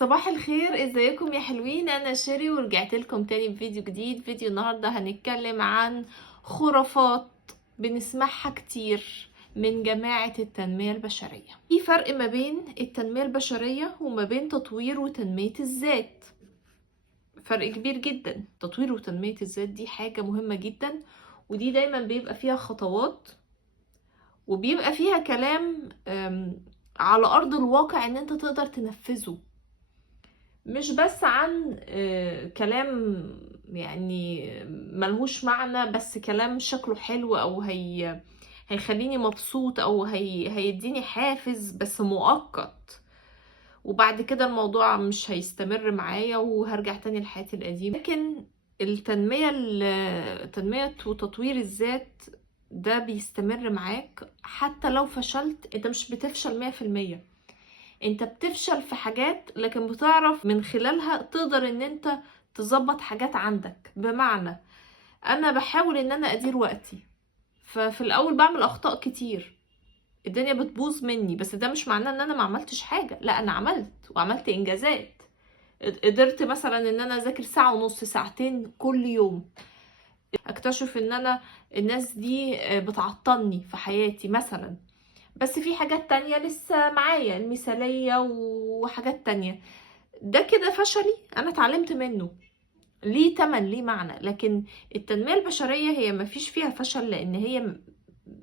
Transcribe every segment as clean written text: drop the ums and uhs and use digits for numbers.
صباح الخير، ازيكم يا حلوين؟ انا شيري ورجعت لكم تاني بفيديو جديد. فيديو النهارده هنتكلم عن خرافات بنسمعها كتير من جماعة التنمية البشرية. في فرق ما بين التنمية البشرية وما بين تطوير وتنمية الذات. فرق كبير جدا. تطوير وتنمية الذات دي حاجة مهمة جدا، ودي دايما بيبقى فيها خطوات وبيبقى فيها كلام على أرض الواقع ان انت تقدر تنفذه، مش بس عن كلام يعني ملهوش معنى، بس كلام شكله حلو او هيخليني مبسوط او هيديني حافز بس مؤقت، وبعد كده الموضوع مش هيستمر معايا وهرجع تاني لحياتي القديمة. لكن تنمية وتطوير الذات ده بيستمر معاك حتى لو فشلت. انت مش بتفشل 100%، انت بتفشل في حاجات لكن بتعرف من خلالها تقدر ان انت تظبط حاجات عندك. بمعنى انا بحاول ان انا ادير وقتي، ففي الاول بعمل اخطاء كتير، الدنيا بتبوظ مني، بس ده مش معناه ان انا ما عملتش حاجة. لا، انا عملت وعملت انجازات. قدرت مثلا ان انا اذاكر ساعة ونص، ساعتين كل يوم. اكتشف ان انا الناس دي بتعطلني في حياتي مثلا، بس في حاجات تانية لسه معايا، المثالية وحاجات تانية. ده كده فشلي انا اتعلمت منه، ليه تمن، ليه معنى. لكن التنمية البشرية هي مفيش فيها فشل، لان هي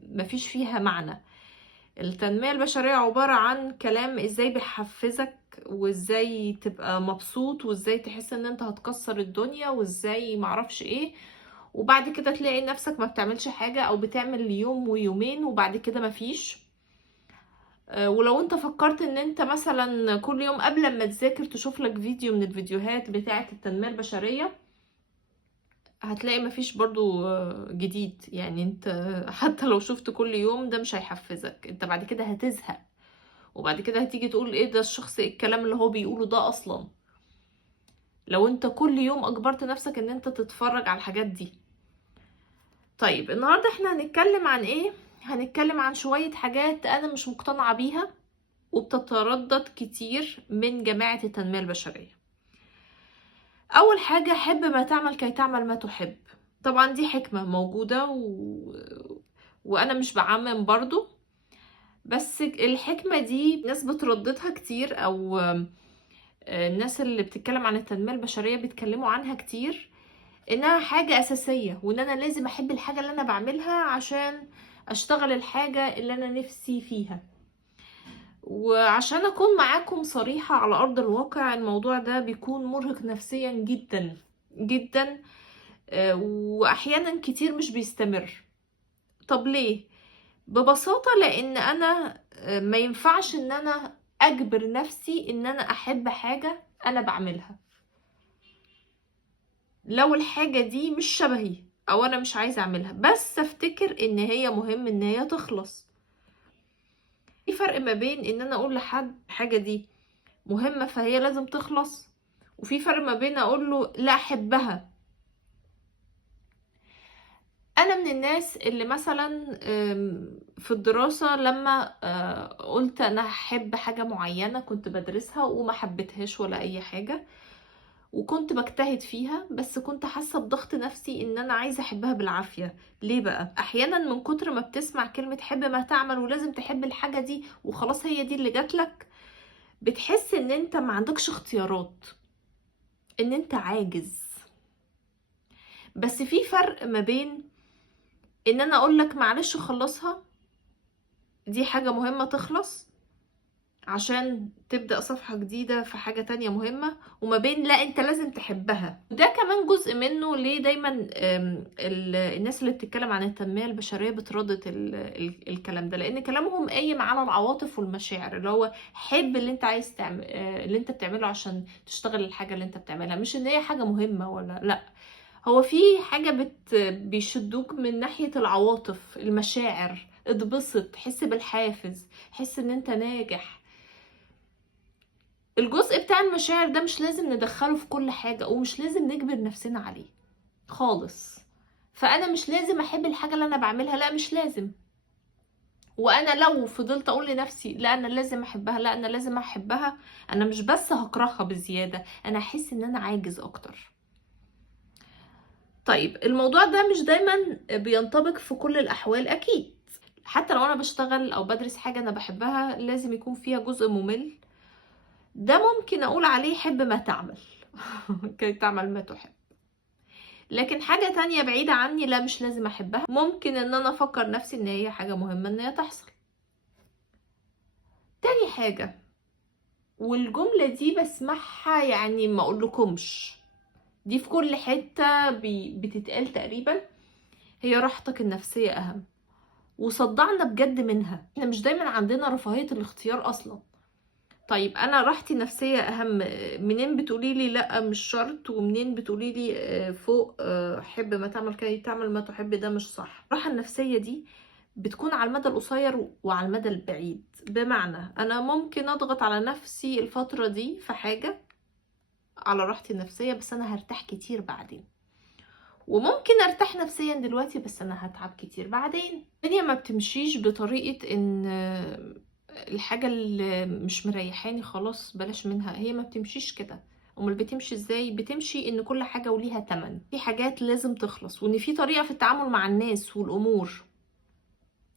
مفيش فيها معنى. التنمية البشرية عبارة عن كلام ازاي بيحفزك، وازاي تبقى مبسوط، وازاي تحس ان انت هتكسر الدنيا، وازاي معرفش ايه، وبعد كده تلاقي نفسك ما بتعملش حاجة او بتعمل يوم ويومين وبعد كده مفيش. ولو انت فكرت ان انت مثلا كل يوم قبل ما تذاكر تشوف لك فيديو من الفيديوهات بتاعة التنمية البشرية، هتلاقي مفيش برضو جديد. يعني انت حتى لو شفت كل يوم ده مش هيحفزك، انت بعد كده هتزهق، وبعد كده هتيجي تقول ايه ده الشخص، إيه الكلام اللي هو بيقوله ده اصلا، لو انت كل يوم اجبرت نفسك ان انت تتفرج على الحاجات دي. طيب النهاردة احنا هنتكلم عن ايه؟ هنتكلم عن شوية حاجات انا مش مقتنعة بيها وبتتردد كتير من جماعة التنمية البشرية. أول حاجة، حب ما تعمل كي تعمل ما تحب. طبعا دي حكمة موجودة وأنا مش بعمم برضو، بس الحكمة دي ناس بترددها كتير، أو الناس اللي بتتكلم عن التنمية البشرية بيتكلموا عنها كتير، إنها حاجة أساسية، وإن أنا لازم أحب الحاجة اللي أنا بعملها عشان أشتغل الحاجة اللي أنا نفسي فيها. وعشان اكون معاكم صريحة، على ارض الواقع الموضوع ده بيكون مرهق نفسيا جدا جدا، واحيانا كتير مش بيستمر. طب ليه؟ ببساطة لان انا ما ينفعش ان انا اجبر نفسي ان انا احب حاجة انا بعملها لو الحاجة دي مش شبهي او انا مش عايزة اعملها، بس افتكر ان هي مهم ان هي تخلص. في فرق ما بين ان انا اقول لحد حاجة دي مهمة فهي لازم تخلص، وفي فرق ما بين اقول له لا احبها. انا من الناس اللي مثلا في الدراسة لما قلت انا هحب حاجة معينة كنت بدرسها وما حبيتهاش ولا اي حاجة، وكنت بجتهد فيها، بس كنت حاسة بضغط نفسي ان انا عايزة احبها بالعافية. ليه بقى؟ احيانا من كتر ما بتسمع كلمة حب ما تعمل ولازم تحب الحاجة دي وخلاص هي دي اللي جاتلك، بتحس ان انت ما عندكش اختيارات، ان انت عاجز. بس في فرق ما بين ان انا اقول لك معلش خلصها، دي حاجة مهمة تخلص عشان تبدأ صفحة جديدة في حاجة تانية مهمة، وما بين لا انت لازم تحبها. ده كمان جزء منه ليه دايما الناس اللي بتتكلم عن التنمية البشرية بتردد الكلام ده، لان كلامهم قايم على العواطف والمشاعر، اللي هو حب اللي انت عايز تعمل، اللي انت بتعمله عشان تشتغل الحاجة اللي انت بتعملها، مش ان هي حاجة مهمة ولا لا. هو في حاجة بيشدوك من ناحية العواطف، المشاعر، اتبسط، حس بالحافز، حس ان انت ناجح. الجزء بتاع المشاعر ده مش لازم ندخله في كل حاجة، ومش لازم نجبر نفسنا عليه خالص. فانا مش لازم احب الحاجة اللي انا بعملها، لا مش لازم، وانا لو فضلت اقول لنفسي لا انا لازم احبها، لا انا لازم احبها، انا مش بس هكرهها بزيادة، انا احس ان انا عاجز اكتر. طيب الموضوع ده مش دايما بينطبق في كل الاحوال اكيد. حتى لو انا بشتغل او بدرس حاجة انا بحبها لازم يكون فيها جزء ممل، ده ممكن اقول عليه حب ما تعمل كي تعمل ما تحب. لكن حاجة تانية بعيدة عني لا مش لازم احبها، ممكن ان انا افكر نفسي ان هي حاجة مهمة ان هي تحصل. تاني حاجة، والجملة دي بسمعها يعني ما اقولكمش، دي في كل حتة بتتقال تقريبا، هي راحتك النفسية اهم. وصدعنا بجد منها، احنا مش دايما عندنا رفاهية الاختيار اصلا. طيب انا راحتي النفسية اهم، منين بتقولي لي لا مش شرط، ومنين بتقولي لي فوق حب ما تعمل كي تعمل ما تحب، ده مش صح. الراحة النفسية دي بتكون على المدى القصير وعلى المدى البعيد. بمعنى انا ممكن اضغط على نفسي الفترة دي في حاجة على راحتي النفسية، بس انا هرتاح كتير بعدين. وممكن ارتاح نفسيا دلوقتي بس انا هتعب كتير بعدين. الدنيا ما بتمشيش بطريقة ان الحاجة اللي مش مريحاني خلاص بلاش منها، هي ما بتمشيش كده. امال بتمشي ازاي؟ بتمشي ان كل حاجة وليها تمن، في حاجات لازم تخلص، وان في طريقة في التعامل مع الناس والامور،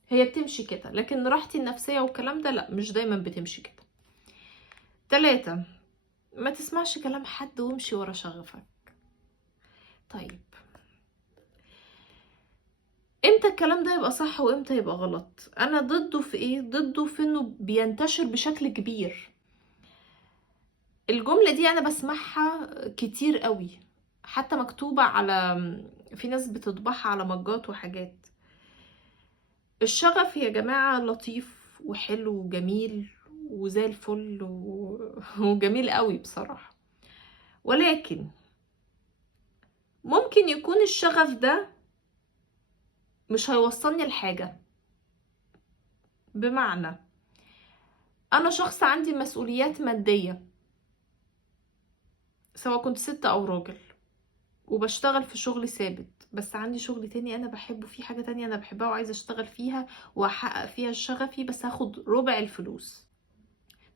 هي بتمشي كده. لكن راحتي النفسية والكلام ده لا مش دايما بتمشي كده. 3، ما تسمعش كلام حد وامشي ورا شغفك. طيب امتى الكلام ده يبقى صح وامتى يبقى غلط؟ انا ضده في ايه؟ ضده في انه بينتشر بشكل كبير. الجملة دي انا بسمعها كتير قوي، حتى مكتوبة على، في ناس بتطبعها على مجات وحاجات. الشغف يا جماعة لطيف وحلو وجميل وزي الفل وجميل قوي بصراحة، ولكن ممكن يكون الشغف ده مش هيوصلني لحاجة. بمعنى انا شخص عندي مسؤوليات مادية، سواء كنت ست او راجل، وبشتغل في شغل ثابت، بس عندي شغل تاني انا بحبه، في حاجة تانية انا بحبها وعايزة اشتغل فيها واحقق فيها شغفي، بس هاخد ربع الفلوس.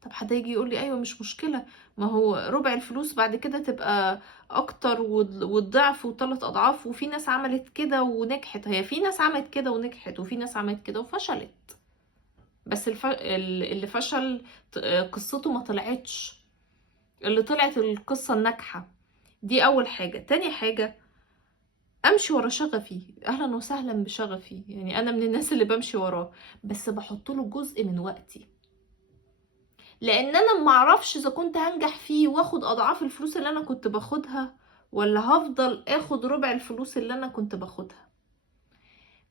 طب حد يجي يقول لي ايوه مش مشكلة، ما هو ربع الفلوس بعد كده تبقى اكتر والضعف وثلاث اضعاف، وفي ناس عملت كده ونجحت. هي في ناس عملت كده ونجحت، وفي ناس عملت كده وفشلت، بس اللي فشل قصته ما طلعتش، اللي طلعت القصة الناجحة. دي اول حاجة. تاني حاجة، امشي ورا شغفي، اهلا وسهلا بشغفي، يعني انا من الناس اللي بمشي وراه، بس بحط له جزء من وقتي، لان انا ما اعرفش اذا كنت هنجح فيه واخد اضعاف الفلوس اللي انا كنت باخدها، ولا هفضل اخد ربع الفلوس اللي انا كنت باخدها.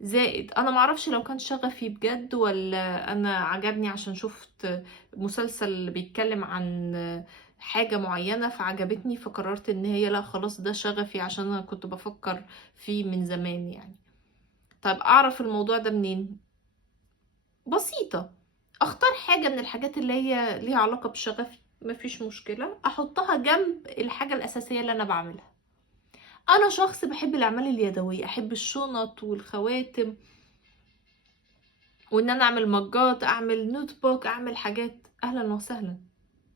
زائد انا ما اعرفش لو كان شغفي بجد، ولا انا عجبني عشان شفت مسلسل بيتكلم عن حاجة معينة فعجبتني فقررت ان هي لا خلاص ده شغفي عشان انا كنت بفكر فيه من زمان يعني. طيب اعرف الموضوع ده منين؟ بسيطة، اختار حاجة من الحاجات اللي هي ليها علاقة بشغفي، مفيش مشكلة احطها جنب الحاجة الاساسية اللي انا بعملها. انا شخص بحب الاعمال اليدوية، احب الشنط والخواتم، وان انا اعمل مجات، اعمل نوت بوك، اعمل حاجات، اهلا وسهلا،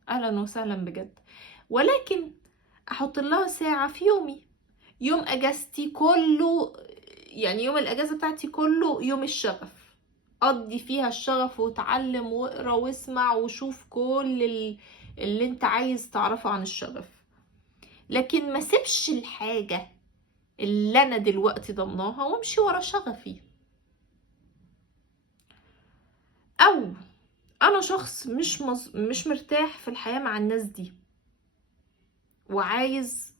اهلا وسهلا بجد. ولكن احط لها ساعة في يومي، يوم اجازتي كله، يعني يوم الاجازة بتاعتي كله يوم الشغف، قضي فيها الشغف وتعلم واقرا واسمع وشوف كل اللي انت عايز تعرفه عن الشغف. لكن ما سيبش الحاجة اللي انا دلوقتي ضمناها وامشي ورا شغفي. او انا شخص مش مرتاح في الحياة مع الناس دي، وعايز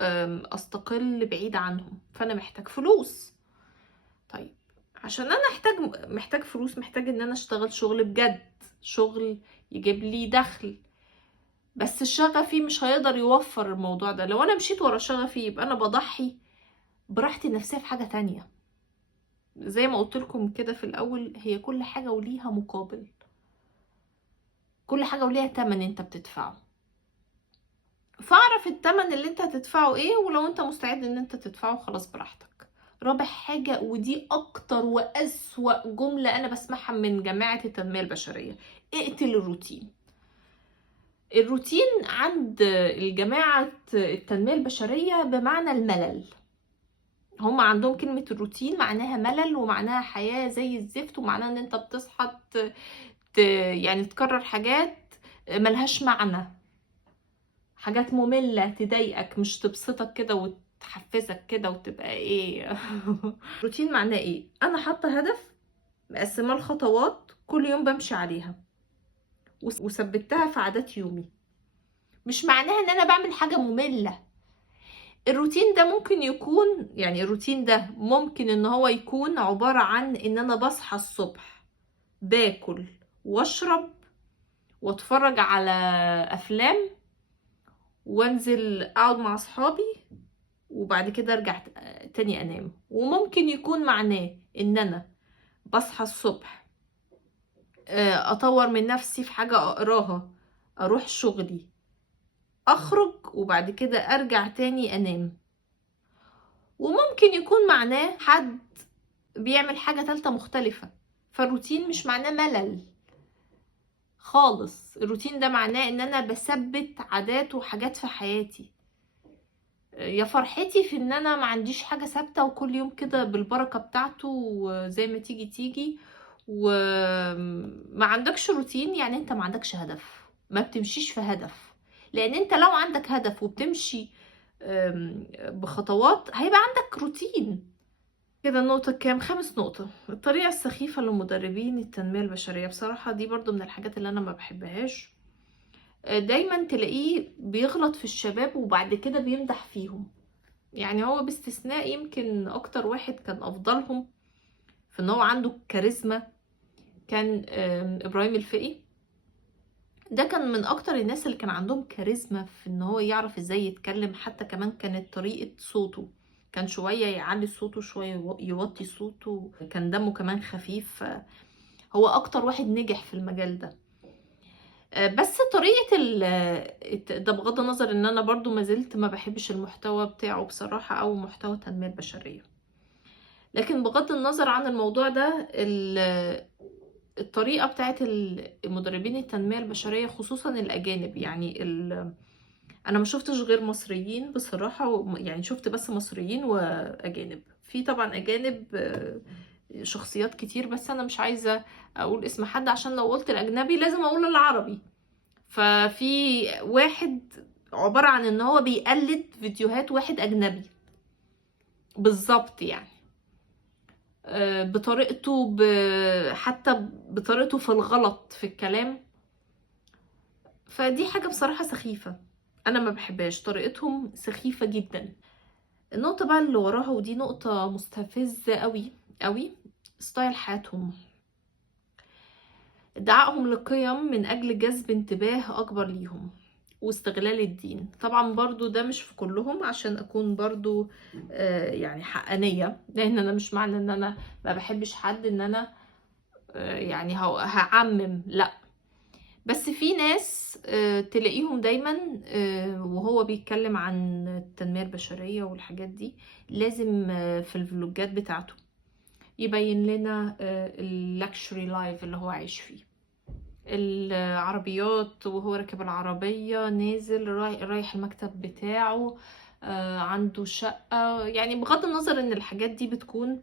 استقل بعيد عنهم، فانا محتاج فلوس. طيب عشان انا محتاج فلوس، محتاج ان انا اشتغل شغل بجد، شغل يجيب لي دخل، بس شغفي مش هيقدر يوفر الموضوع ده. لو انا مشيت ورا شغفي يبقى انا بضحي براحتي النفسية في حاجة تانية. زي ما قلت لكم كده في الاول، هي كل حاجة وليها مقابل، كل حاجة وليها تمن انت بتدفعه، فاعرف التمن اللي انت هتدفعه ايه، ولو انت مستعد ان انت تدفعه خلاص براحتك. رابع حاجة، ودي اكتر واسوأ جملة انا بسمعها من جماعة التنمية البشرية: اقتل الروتين. الروتين عند الجماعة التنمية البشرية بمعنى الملل. هم عندهم كلمة الروتين معناها ملل، ومعناها حياة زي الزفت، ومعناها ان انت بتصحى يعني تكرر حاجات ملهاش معنى، حاجات مملة تضايقك مش تبسطك كده وتحفزك كده وتبقى ايه. روتين معناه ايه؟ انا حاطة هدف، مقسمة الخطوات، كل يوم بمشي عليها وثبتها في عادات يومي. مش معناها ان انا بعمل حاجة مملة. الروتين ده ممكن يكون، يعني الروتين ده ممكن ان هو يكون عبارة عن ان انا بصحى الصبح، باكل واشرب واتفرج على افلام وانزل اقعد مع اصحابي وبعد كده ارجع تاني انام. وممكن يكون معناه ان انا بصحى الصبح، اطور من نفسي في حاجة اقراها، اروح شغلي، اخرج وبعد كده ارجع تاني انام. وممكن يكون معناه حد بيعمل حاجة تالتة مختلفة. فالروتين مش معناه ملل خالص. الروتين ده معناه ان انا بثبت عادات وحاجات في حياتي. يا فرحتي في ان انا ما عنديش حاجة ثابتة وكل يوم كده بالبركة بتاعته وزي ما تيجي تيجي. وما عندكش روتين يعني انت ما عندكش هدف، ما بتمشيش في هدف. لان انت لو عندك هدف وبتمشي بخطوات هيبقى عندك روتين. كده النقطة كام؟ 5 نقطة. الطريقة السخيفة لمدربين التنمية البشرية، بصراحة دي برضو من الحاجات اللي أنا ما بحبهاش. دايما تلاقيه بيغلط في الشباب وبعد كده بيمدح فيهم. يعني هو باستثناء يمكن أكتر واحد كان أفضلهم في إن هو عنده كاريزما كان إبراهيم الفقي. ده كان من أكتر الناس اللي كان عندهم كاريزما في إن هو يعرف إزاي يتكلم. حتى كمان كانت طريقة صوته، كان شوية يعلي صوته شوية يوطي صوته، كان دمه كمان خفيف. هو اكتر واحد نجح في المجال ده. بس طريقة ده بغض النظر ان انا برضو ما زلت ما بحبش المحتوى بتاعه بصراحة، او محتوى التنمية البشرية. لكن بغض النظر عن الموضوع ده، الطريقة بتاعت المدربين التنمية البشرية خصوصا الاجانب، يعني انا ما شفتش غير مصريين بصراحة، يعني شفت بس مصريين واجانب. في طبعا اجانب شخصيات كتير، بس انا مش عايزة اقول اسم حد عشان لو قلت الاجنبي لازم اقول العربي. ففي واحد عبارة عن ان هو بيقلد فيديوهات واحد اجنبي بالظبط، يعني بطريقته حتى بطريقته في الغلط في الكلام. فدي حاجة بصراحة سخيفة، انا ما بحبهاش، طريقتهم سخيفة جدا. النقطة بقى اللي وراها، ودي نقطة مستفزة قوي قوي، ستايل حياتهم، ادعائهم للقيم من اجل جذب انتباه اكبر ليهم، واستغلال الدين. طبعا برضو ده مش في كلهم عشان اكون برضو يعني حقانية، لان انا مش معنى ان انا ما بحبش حد ان انا يعني هعمم، لا. بس في ناس تلاقيهم دايما وهو بيتكلم عن التنمية البشرية والحاجات دي لازم في الفلوجات بتاعته يبين لنا اللكشري لايف اللي هو عايش فيه، العربيات وهو راكب العربية نازل رايح المكتب بتاعه، عنده شقة. يعني بغض النظر ان الحاجات دي بتكون،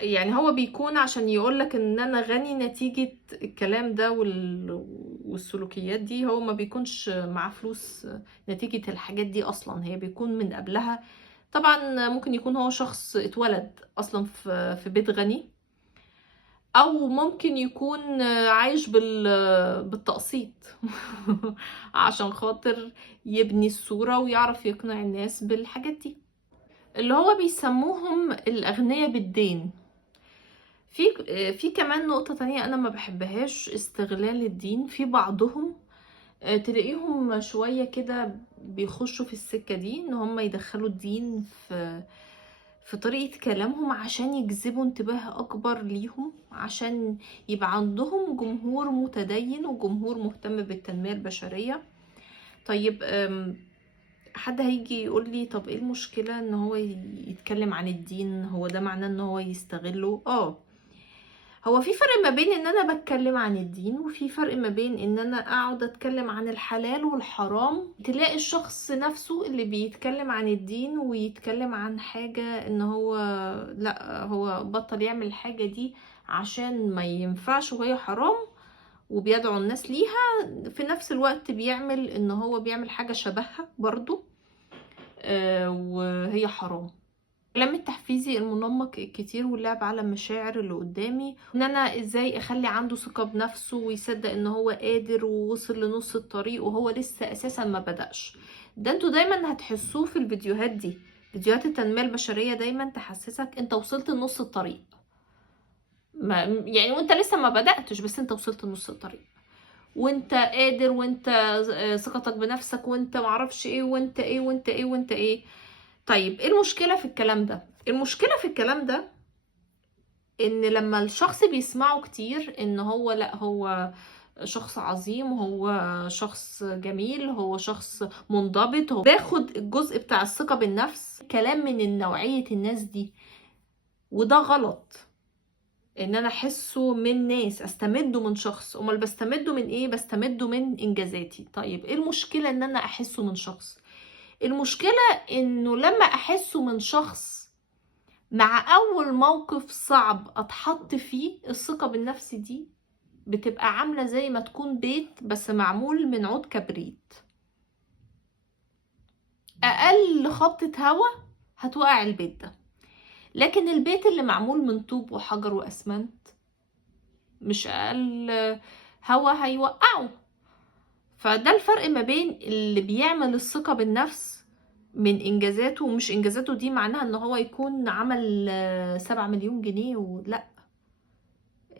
يعني هو بيكون عشان يقولك ان انا غني نتيجة الكلام ده والسلوكيات دي. هو ما بيكونش معاه فلوس نتيجة الحاجات دي اصلا، هي بيكون من قبلها. طبعا ممكن يكون هو شخص اتولد اصلا في بيت غني، او ممكن يكون عايش بالتقسيط عشان خاطر يبني الصورة ويعرف يقنع الناس بالحاجات دي، اللي هو بيسموهم الاغنياء بالدين. في كمان نقطة تانية انا ما بحبهاش، استغلال الدين. في بعضهم تلاقيهم شوية كده بيخشوا في السكة دي، ان هم يدخلوا الدين في طريقة كلامهم عشان يجذبوا انتباه أكبر ليهم، عشان يبقى عندهم جمهور متدين وجمهور مهتم بالتنمية البشرية. طيب حد هيجي يقول لي طب ايه المشكلة ان هو يتكلم عن الدين؟ هو ده معناه ان هو يستغله؟ هو في فرق ما بين ان انا بتكلم عن الدين، وفي فرق ما بين ان انا اقعد اتكلم عن الحلال والحرام. تلاقي الشخص نفسه اللي بيتكلم عن الدين ويتكلم عن حاجة ان هو لا، هو بطل يعمل الحاجة دي عشان ما ينفعش وهي حرام وبيدعو الناس ليها، في نفس الوقت بيعمل ان هو بيعمل حاجة شبهها برضو وهي حرام. الكلام التحفيزي المنمق الكتير واللعب على مشاعر اللي قدامي، ان انا ازاي اخلي عنده ثقة بنفسه ويصدق ان هو قادر ووصل لنص الطريق وهو لسه اساسا ما بدأش. ده انتوا دايما هتحسوه في الفيديوهات دي، فيديوهات التنمية البشرية دايما تحسسك انت وصلت لنص الطريق، ما يعني وانت لسه ما بدأتش، بس انت وصلت لنص الطريق وانت قادر، وانت ثقتك بنفسك، وانت معرفش ايه، وانت ايه وانت ايه وانت ايه. طيب ايه المشكلة في الكلام ده؟ المشكلة في الكلام ده ان لما الشخص بيسمعه كتير ان هو لا، هو شخص عظيم، هو شخص جميل، هو شخص منضبط، هو باخد الجزء بتاع الثقة بالنفس كلام من نوعية الناس دي. وده غلط ان انا احسه من ناس، استمده من شخص. امال بستمده من ايه؟ بستمده من انجازاتي. طيب ايه المشكلة ان انا احسه من شخص؟ المشكلة انه لما احسه من شخص مع اول موقف صعب اتحط فيه، الثقة بالنفس دي بتبقى عاملة زي ما تكون بيت بس معمول من عود كبريت. اقل خبطة هوا هتوقع البيت ده، لكن البيت اللي معمول من طوب وحجر واسمنت مش اقل هوا هيوقعه. فده الفرق ما بين اللي بيعمل الثقة بالنفس من انجازاته، ومش انجازاته دي معناها ان هو يكون عمل 7 مليون جنيه ولا.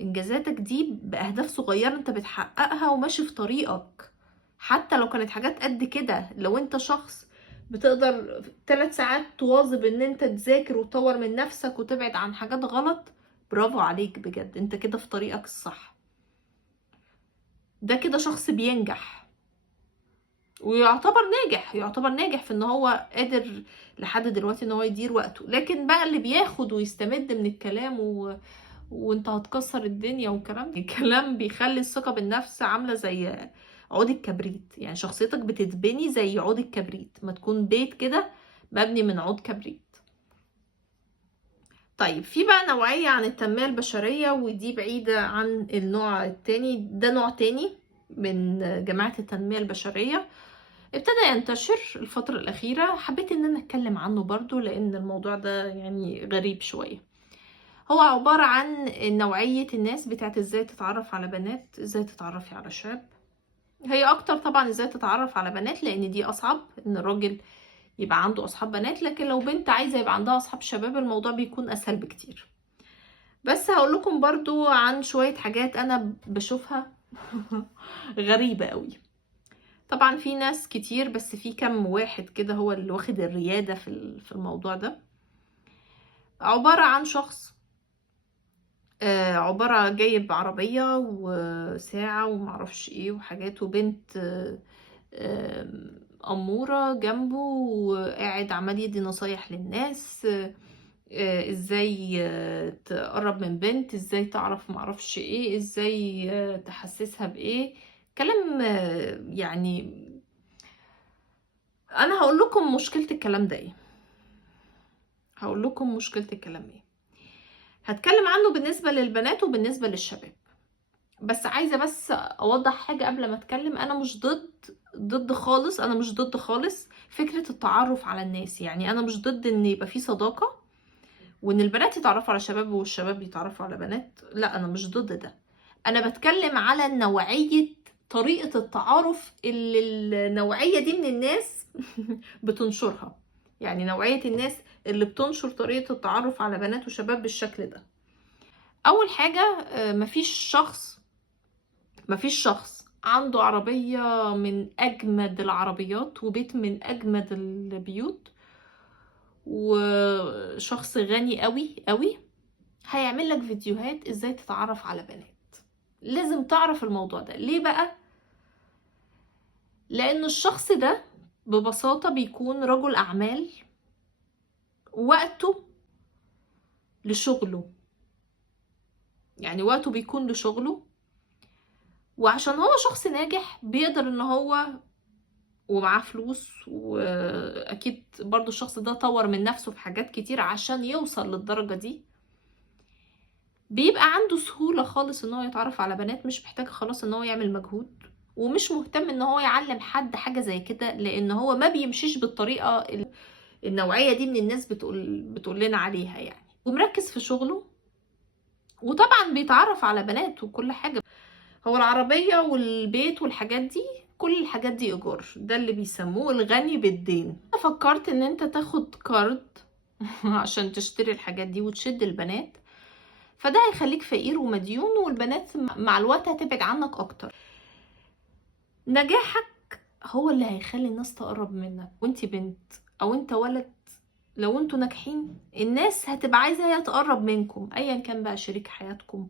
انجازاتك دي باهداف صغيرة انت بتحققها وماشي في طريقك، حتى لو كانت حاجات قد كده. لو انت شخص بتقدر 3 ساعات تواظب ان انت تذاكر وتطور من نفسك وتبعد عن حاجات غلط، برافو عليك بجد، انت كده في طريقك الصح. ده كده شخص بينجح ويعتبر ناجح، يعتبر ناجح في ان هو قادر لحد دلوقتي ان هو يدير وقته. لكن بقى اللي بياخد ويستمد من الكلام وانت هتكسر الدنيا والكلام ده، الكلام بيخلي الثقة بالنفس عاملة زي عود الكبريت. يعني شخصيتك بتتبني زي عود الكبريت، ما تكون بيت كده مبني من عود كبريت. طيب في بقى نوعية عن التنمية البشرية، ودي بعيدة عن النوع التاني. ده نوع تاني من جماعة التنمية البشرية ابتدى ينتشر الفترة الأخيرة. حبيت ان انا اتكلم عنه برضو لان الموضوع ده يعني غريب شوية. هو عبارة عن نوعية الناس بتاعت ازاي تتعرف على بنات، ازاي تتعرفي على شاب. هي اكتر طبعا ازاي تتعرف على بنات، لان دي اصعب ان الراجل يبقى عنده اصحاب بنات. لكن لو بنت عايزة يبقى عندها اصحاب شباب الموضوع بيكون اسهل بكتير. بس هقول لكم برضو عن شوية حاجات انا بشوفها غريبة قوي. طبعا في ناس كتير، بس في كم واحد كده هو اللي واخد الريادة في الموضوع ده. عبارة عن شخص عبارة جايب عربية وساعة ومعرفش ايه وحاجات، وبنت أمورة جنبه وقاعد عمال يدي نصايح للناس ازاي تقرب من بنت، ازاي تعرف معرفش ايه، ازاي تحسسها بايه. كلام يعني انا هقول لكم مشكلة الكلام ده ايه. هقول لكم مشكلة الكلام ايه. هتكلم عنه بالنسبة للبنات وبالنسبة للشباب. بس عايزة بس اوضح حاجة قبل ما اتكلم. انا مش ضد خالص، انا مش ضد خالص فكرة التعرف على الناس. يعني انا مش ضد ان يبقى في صداقة وان البنات يتعرفوا على شباب والشباب يتعرفوا على بنات، لا انا مش ضد ده. انا بتكلم على نوعية طريقة التعارف اللي النوعية دي من الناس بتنشرها. يعني نوعية الناس اللي بتنشر طريقة التعرف على بنات وشباب بالشكل ده. اول حاجة مفيش شخص عنده عربية من اجمد العربيات وبيت من اجمد البيوت وشخص غني قوي قوي هيعمل لك فيديوهات ازاي تتعرف على بنات. لازم تعرف الموضوع ده ليه بقى؟ لان الشخص ده ببساطة بيكون رجل أعمال، وقته لشغله، يعني وقته بيكون لشغله، وعشان هو شخص ناجح بيقدر ان هو ومعاه فلوس، واكيد برضو الشخص ده طور من نفسه في حاجات كتير عشان يوصل للدرجة دي، بيبقى عنده سهولة خالص ان هو يتعرف على بنات، مش محتاج خلاص ان هو يعمل مجهود، ومش مهتم ان هو يعلم حد حاجة زي كده، لان هو ما بيمشيش بالطريقة النوعية دي من الناس بتقول لنا عليها يعني، ومركز في شغله، وطبعا بيتعرف على بنات وكل حاجة. هو العربية والبيت والحاجات دي، كل الحاجات دي ايجار، ده اللي بيسموه الغني بالدين. فكرت ان انت تاخد كارد عشان تشتري الحاجات دي وتشد البنات، فده هيخليك فقير ومديون، والبنات مع الوقت هتبعد عنك اكتر. نجاحك هو اللي هيخلي الناس تقرب منك، وانت بنت او انت ولد، لو انتوا ناجحين الناس هتبقى عايزة هي تقرب منكم، ايا كان بقى شريك حياتكم،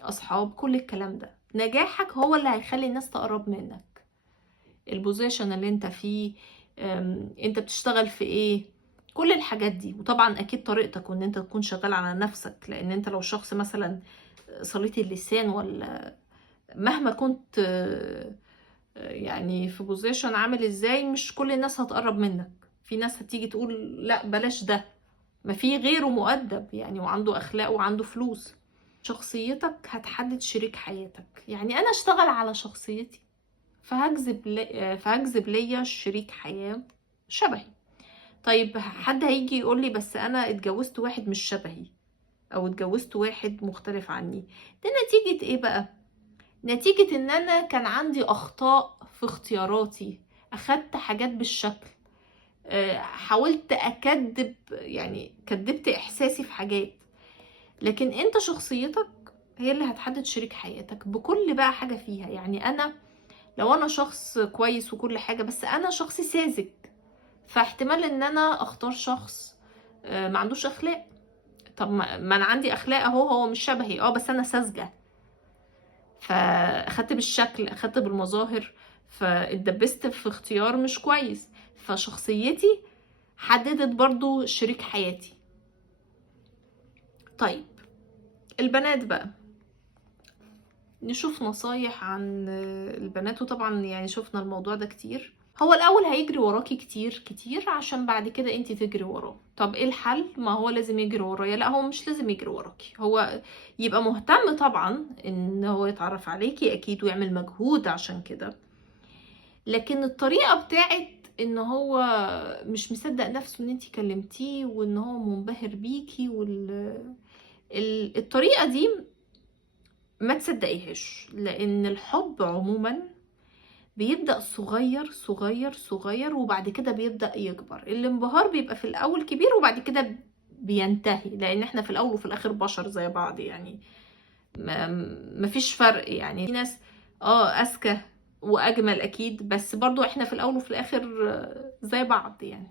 اصحاب، كل الكلام ده. نجاحك هو اللي هيخلي الناس تقرب منك، البوزيشن اللي انت فيه، انت بتشتغل في ايه، كل الحاجات دي. وطبعا اكيد طريقتك، وان انت تكون شغال على نفسك، لان انت لو شخص مثلا صليت اللسان، ولا مهما كنت يعني في بوزيشن عامل ازاي، مش كل الناس هتقرب منك، في ناس هتيجي تقول لا بلاش ده، ما في غيره مؤدب يعني، وعنده اخلاق وعنده فلوس. شخصيتك هتحدد شريك حياتك، يعني انا اشتغل على شخصيتي فهجذب ليا شريك حياة شبهي. طيب حد هيجي يقول لي بس انا اتجوزت واحد مش شبهي، او اتجوزت واحد مختلف عني، ده نتيجة ايه بقى؟ نتيجة ان انا كان عندي اخطاء في اختياراتي، اخدت حاجات بالشكل، حاولت اكذب، يعني كذبت احساسي في حاجات. لكن انت شخصيتك هي اللي هتحدد شريك حياتك بكل بقى حاجة فيها. يعني انا لو انا شخص كويس وكل حاجة، بس انا شخص ساذج، فاحتمال ان انا اختار شخص ما عندوش اخلاق. طب ما انا عندي اخلاق اهو، هو مش شبهي بس انا ساذجة، فاخدت بالشكل، اخدت بالمظاهر، فاتدبست في اختيار مش كويس، فشخصيتي حددت برضو شريك حياتي. طيب البنات بقى، نشوف نصايح عن البنات، وطبعا يعني شفنا الموضوع ده كتير. هو الاول هيجري وراكي كتير كتير عشان بعد كده انت تجري وراه. طب ايه الحل؟ ما هو لازم يجري ورايا؟ لا، هو مش لازم يجري وراكي، هو يبقى مهتم طبعا ان هو يتعرف عليكي اكيد، ويعمل مجهود عشان كده، لكن الطريقة بتاعت ان هو مش مصدق نفسه ان انت كلمتيه، وان هو منبهر بيكي، الطريقة دي ما تصدقيهاش، لان الحب عموما بيبدأ صغير صغير صغير، وبعد كده بيبدأ يكبر. الانبهار بيبقى في الاول كبير، وبعد كده بينتهي، لان احنا في الاول وفي الاخر بشر زي بعض يعني، مفيش فرق. يعني في ناس اذكى واجمل اكيد، بس برضو احنا في الاول وفي الاخر زي بعض يعني.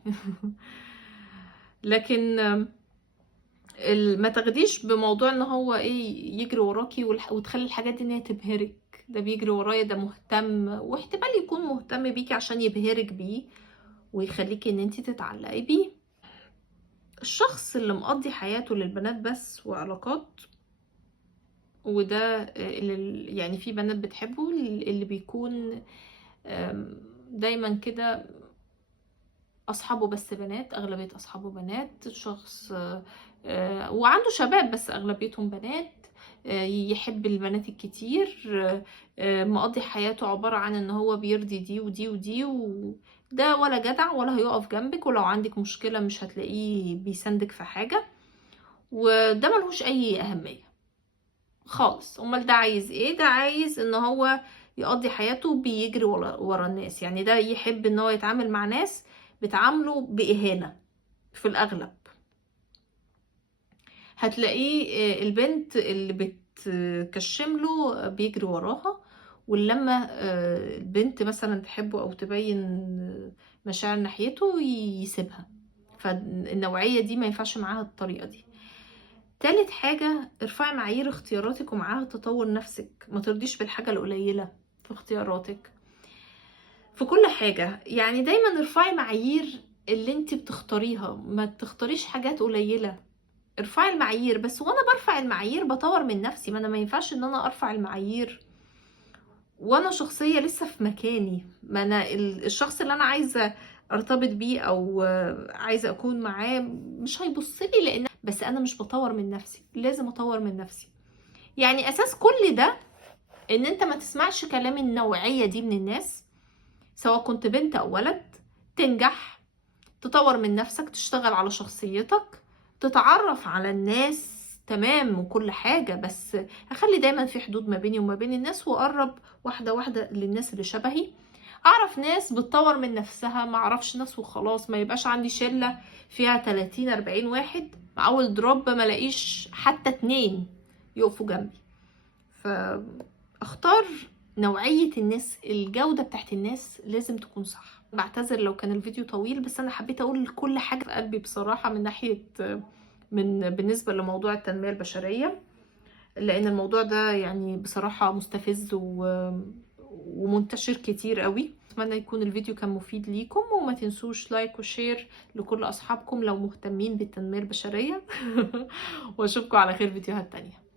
لكن ما تاخديش بموضوع ان هو ايه يجري وراكي وتخلي الحاجات دي ان هي تبهرك. ده بيجري ورايا، ده مهتم، واحتمال يكون مهتم بيكي عشان يبهرك بيه ويخليكي ان انتي تتعلقي بيه. الشخص اللي مقضي حياته للبنات بس وعلاقات، وده اللي يعني في بنات بتحبه، اللي بيكون دايما كده اصحابه بس بنات، اغلبية اصحابه بنات، شخص وعنده شباب بس اغلبيتهم بنات، يحب البنات الكتير، مقضي حياته عبارة عن ان هو بيرضي دي ودي ودي، وده ولا جدع ولا هيقف جنبك، ولو عندك مشكلة مش هتلاقيه بيسندك في حاجة، وده ملهوش اي اهمية خالص. امال ده عايز ايه؟ ده عايز ان هو يقضي حياته بيجري ورا الناس، يعني ده يحب ان هو يتعامل مع ناس بتعامله بإهانة في الأغلب. هتلاقيه البنت اللي بتكشم له بيجري وراها، ولما البنت مثلا تحبه أو تبين مشاعر ناحيته يسيبها. فالنوعية دي ما ينفعش معاها الطريقة دي. تالت حاجة، ارفعي معايير اختياراتك، ومعاها تطور نفسك، ما ترضيش بالحاجة القليلة في اختياراتك. في كل حاجة. يعني دايما ارفعي معايير اللي انت بتختاريها، ما تختاريش حاجات قليلة، ارفعي المعايير. بس وانا برفع المعايير بطور من نفسي، ما انا ما ينفعش ان انا ارفع المعايير وانا شخصية لسه في مكاني. ما انا الشخص اللي انا عايزة ارتبط بيه او عايزة اكون معاه مش هيبص لي، لان بس انا مش بطور من نفسي. لازم اطور من نفسي. يعني اساس كل ده ان انت ما تسمعش كلام النوعية دي من الناس، سواء كنت بنت او ولد. تنجح، تطور من نفسك، تشتغل على شخصيتك، تتعرف على الناس، تمام وكل حاجة، بس اخلي دايما في حدود ما بيني وما بين الناس، واقرب واحدة واحدة للناس اللي شبهي. اعرف ناس بتطور من نفسها، ما اعرفش ناس وخلاص. ما يبقاش عندي شلة فيها 30 40 واحد، مع اول دروب ما لاقيش حتى 2 يقفوا جنبي. فاختار نوعية الناس، الجودة بتاعت الناس لازم تكون صح. بعتذر لو كان الفيديو طويل، بس انا حبيت اقول كل حاجة في قلبي بصراحة من ناحية بالنسبة لموضوع التنمية البشرية، لان الموضوع ده يعني بصراحة مستفز ومنتشر كتير قوي. اتمنى يكون الفيديو كان مفيد ليكم، وما تنسوش لايك وشير لكل اصحابكم لو مهتمين بالتنمية البشرية. واشوفكم على خير فيديوهات تانية.